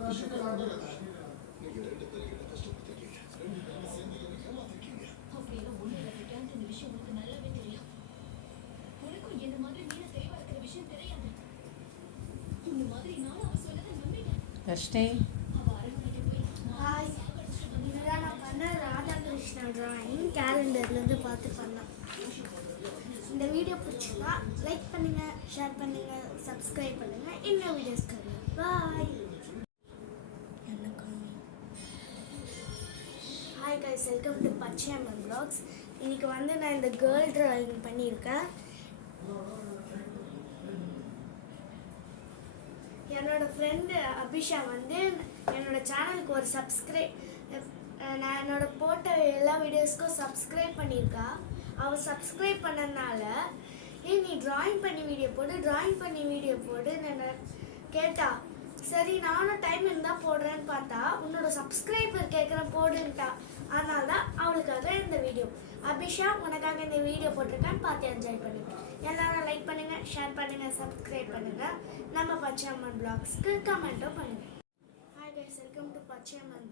Stay. Hi. இதுதான் நான் பண்ண ராதாகிருஷ்ணா டிராயிங் கேலண்டர்லேருந்து பார்த்து பண்ணேன். இந்த வீடியோ பிடிச்சிருந்தா லைக் பண்ணுங்கள், ஷேர் பண்ணுங்கள், சப்ஸ்கிரைப் பண்ணுங்கள். இன்னும் வீடியோஸ்க்கு bye. Hi guys, welcome to Pachaiyamman vlogs. இன்னைக்கு வந்து நான் இந்த கேர்ள் டிராயிங் பண்ணியிருக்கேன். என்னோட ஃப்ரெண்டு அபிஷா வந்து என்னோட சேனலுக்கு ஒரு நான் என்னோட போட்ட எல்லா வீடியோஸ்க்கும் சப்ஸ்கிரைப் பண்ணியிருக்கா. அவள் சப்ஸ்கிரைப் பண்ணதுனால நீ ட்ராயிங் பண்ணி வீடியோ போடு நான் கேட்டா. சரி, நானும் டைம் இருந்தால் போடுறேன்னு பார்த்தா உன்னோட சப்ஸ்கிரைபர் கேட்குறேன் போடுன்ட்டா. அதனால தான் அவளுக்காக இந்த வீடியோ. அபிஷா, உனக்காக இந்த வீடியோ போட்டிருக்கேன்னு பார்த்து என்ஜாய் பண்ணிட்டேன். எல்லாரும் லைக் பண்ணுங்கள், ஷேர் பண்ணுங்கள், சப்ஸ்கிரைப் பண்ணுங்கள். நம்ம பச்சையம்மன் வ்ளாக்ஸ்க்கு கமெண்ட்டும் பண்ணுங்கள். Hi guys, welcome to Pachaiyamman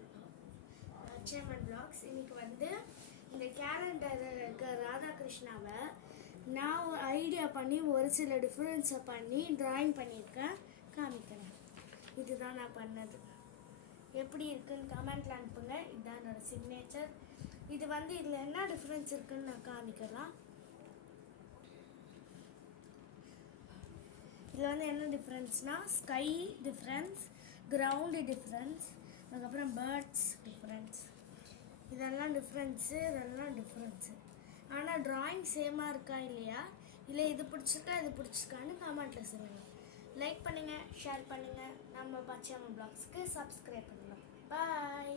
vlogs. இன்னைக்கு வந்து இந்த கேலண்டரில் இருக்க ராதாகிருஷ்ணாவை நான் ஒரு ஐடியா பண்ணி ஒரு சில டிஃப்ரென்ஸை பண்ணி ட்ராயிங் பண்ணியிருக்கேன், காமிக்கிறேன். இதுதான் நான் பண்ணது. எப்படி இருக்குன்னு கமெண்ட்ல அனுப்புங்க. இதுதான் என்னோட சிக்னேச்சர். இது வந்து இதில் என்ன டிஃப்ரென்ஸ் இருக்குன்னு நான் காமிக்கலாம். இதில் வந்து என்ன டிஃப்ரென்ஸ்னால் ஸ்கை டிஃப்ரென்ஸ், கிரவுண்டு டிஃப்ரென்ஸ், அதுக்கப்புறம் பேர்ட்ஸ் டிஃப்ரென்ஸ். இதெல்லாம் டிஃப்ரென்ஸு. ஆனால் ட்ராயிங் சேமாக இருக்கா இல்லையா, இல்லை இது பிடிச்சிருக்கான்னு கமெண்ட்டில் சொல்லுங்கள். லைக் பண்ணுங்கள், ஷேர் பண்ணுங்கள். நம்ம பச்சையம்மன் வ்ளாக்ஸ்க்கு சப்ஸ்கிரைப் பண்ணுங்கள். பாய்.